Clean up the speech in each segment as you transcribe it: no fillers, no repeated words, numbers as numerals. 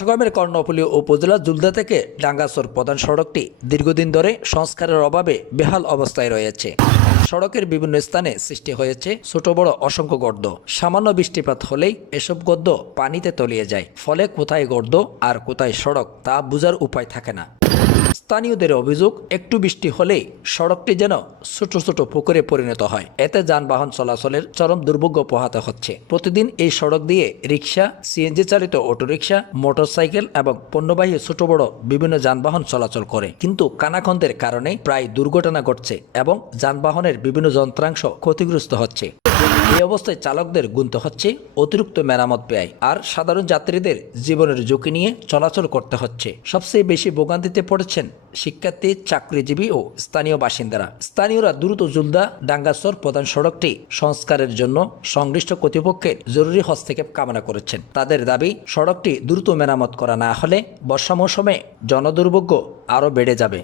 চট্টগ্রামের কর্ণফুলী উপজেলার জুলদা থেকে ডাঙ্গাচর প্রধান সড়কটি দীর্ঘদিন ধরে সংস্কারের অভাবে বেহাল অবস্থায় রয়েছে। সড়কের বিভিন্ন স্থানে সৃষ্টি হয়েছে ছোট বড় অসংখ্য গর্ত। সামান্য বৃষ্টিপাত হলেই এসব গর্ত পানিতে তলিয়ে যায়। ফলে কোথায় গর্ত আর কোথায় সড়ক তা বোঝার উপায় থাকে না। স্থানীয়দের অভিযোগ, একটু বৃষ্টি হলেই সড়কটি যেন ছোট ছোট পুকুরে পরিণত হয়। এতে যানবাহন চলাচলের চরম দুর্ভোগ পোহাতে হচ্ছে। প্রতিদিন এই সড়ক দিয়ে রিক্সা, সিএনজি চালিত অটোরিকশা, মোটরসাইকেল এবং পণ্যবাহী ছোট বড় বিভিন্ন যানবাহন চলাচল করে। কিন্তু কানাখন্দের কারণে প্রায় দুর্ঘটনা ঘটছে এবং যানবাহনের বিভিন্ন যন্ত্রাংশ ক্ষতিগ্রস্ত হচ্ছে। এই অবস্থায় চালকদের গুনতে হচ্ছে অতিরিক্ত মেরামত ব্যয়, আর সাধারণ যাত্রীদের জীবনের ঝুঁকি নিয়ে চলাচল করতে হচ্ছে। সবচেয়ে বেশি ভোগান্তিতে পড়েছেন শিক্ষার্থী, চাকরিজীবী ও স্থানীয় বাসিন্দারা। স্থানীয়রা দ্রুত জুলদা ডাঙ্গাচর প্রধান সড়কটি সংস্কারের জন্য সংশ্লিষ্ট কর্তৃপক্ষের জরুরি হস্তক্ষেপ কামনা করেছেন। তাদের দাবি, সড়কটি দ্রুত মেরামত করা না হলে বর্ষা মৌসুমে জনদুর্ভোগ আরও বেড়ে যাবে।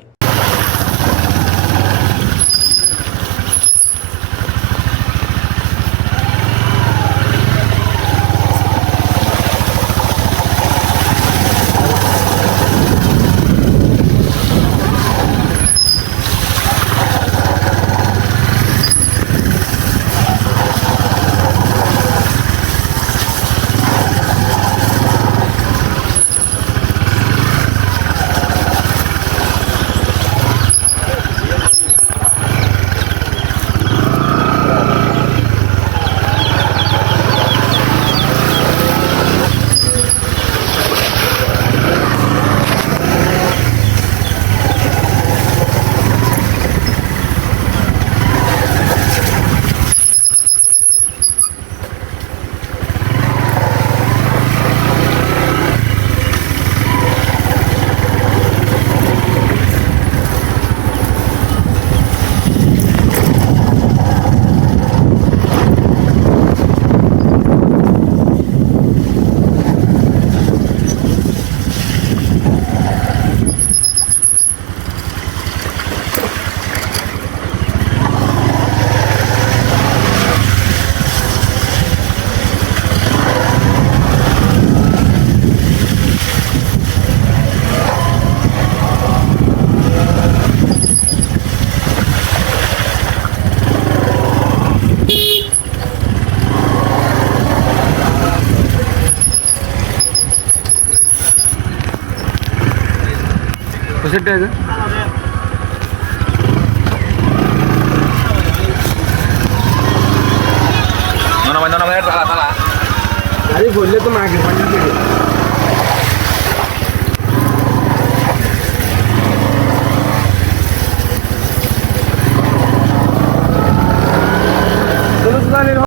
আরে বললে তো মাকে